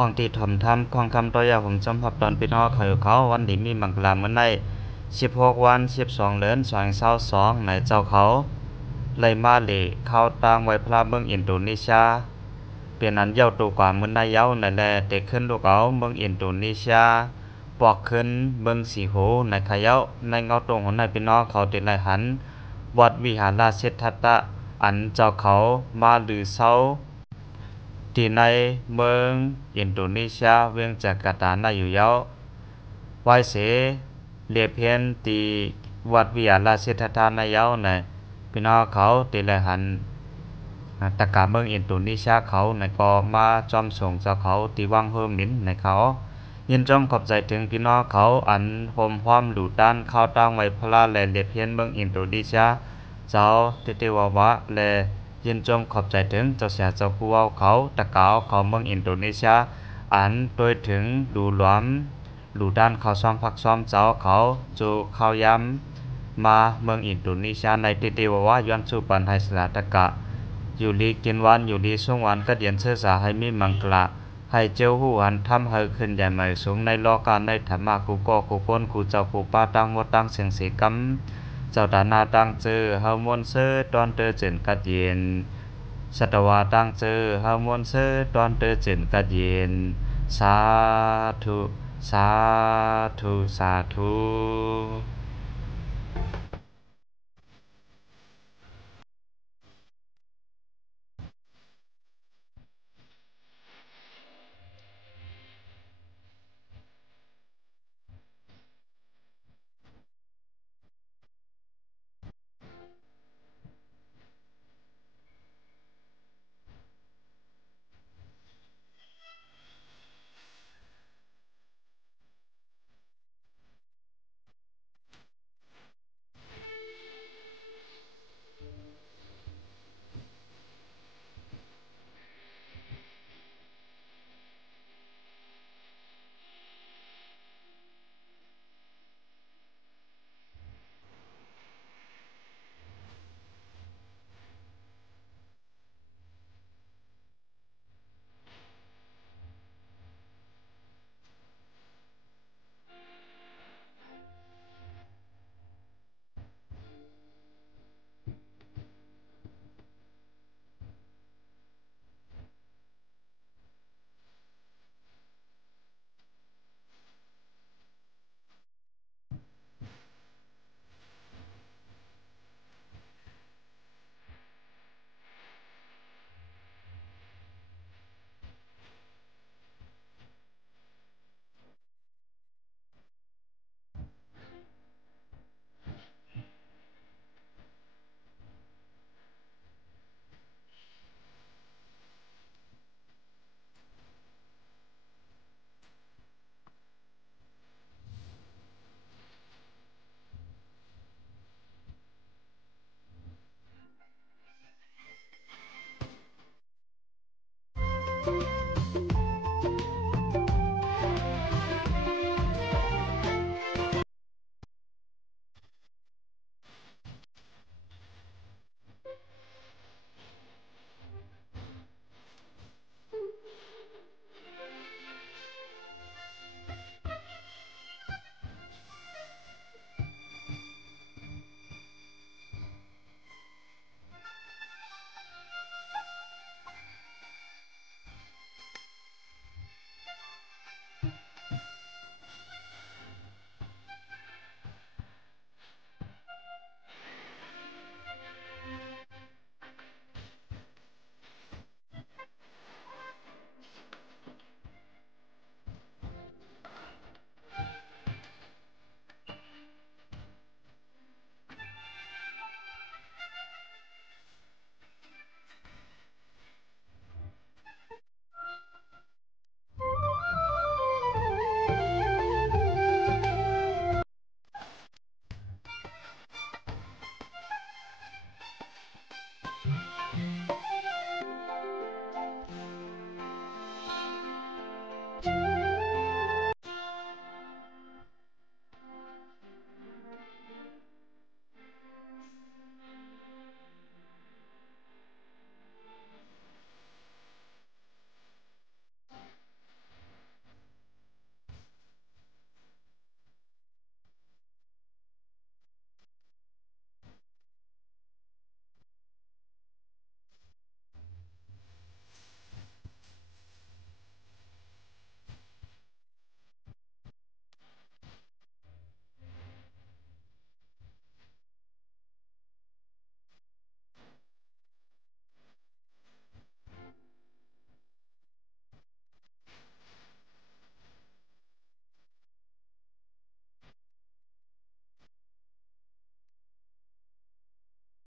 อ่องตีถ่อมทำของคำตัวยาผมจำพับตอนพี่น้องเขาวันนี้มีมังกรเมื่อใน16 วัน 12 เดือน2022ในเจ้าเขาเลยมาเลเข้าตั้งไว้พระเมืองอินโดนีเซียเปลี่ยนอันเย้าตัวกว่าเมื่อในเย้าในแลเด็กขึ้นลูกเอาเมืองอินโดนีเซียปอกขึ้นเมืองสีโหในขยาในเงาตรงของในพี่น้องเขาติดไหลหันวัดวิหารราชเชษฐตะอันเจ้าเขามาหรือเศร้าที่ในเมืองอินโดนีเซียเวียงจาการ์ตาในอยู่เย้าไว้เสเรียเพียนตีวัดวิหารราชเชษฐตะในเย้าในพี่น้องเขาติดไหลหันตะกาเมืองอินโดนีเซียเขาในก็มาจอมส่งเจ้าเขาตีวังเฮอมินในเขายินจอมขอบใจถึงพี่น้องเขาอันโฮมความหลู่ด้านเข้าตั้งไว้พระและเรียเพียนเมืองอินโดนีเซียเจ้าติติวาวะและยินจมขอบใจถึงเจ้าเสียเจ้าผู้เอาเขาตะกาวเขาเมืองอินโดนีเซียอันโดยถึงดูหลวมหลู่ด้านเขาซ้อมพักซ้อมเจ้าเขาจูเขาย้ำมาเมืองอินโดนีเซียในติติวาวะย้อนสู่ปันไทยสลาตะกะอยู่ลีกินวันอยู่ลีส่งวันก็เดียนเชื้อสาให้มีมังกระให้เจ้าหูอันทำให้ขึ้นใหญ่ใหม่สูงในโลกาในธรรมะกูก็กูพ้นกูเจ้ากูป้าตั้งวัดตั้งเสียงสีกำเจ้าดานาตั้งเจอเฮามวนเซอตอนเตอเจนกัดเย็นสัตวาตั้งเจอเฮามวนเซอตอนเตอเจนกัดเย็นสาธุสาธุสาธุ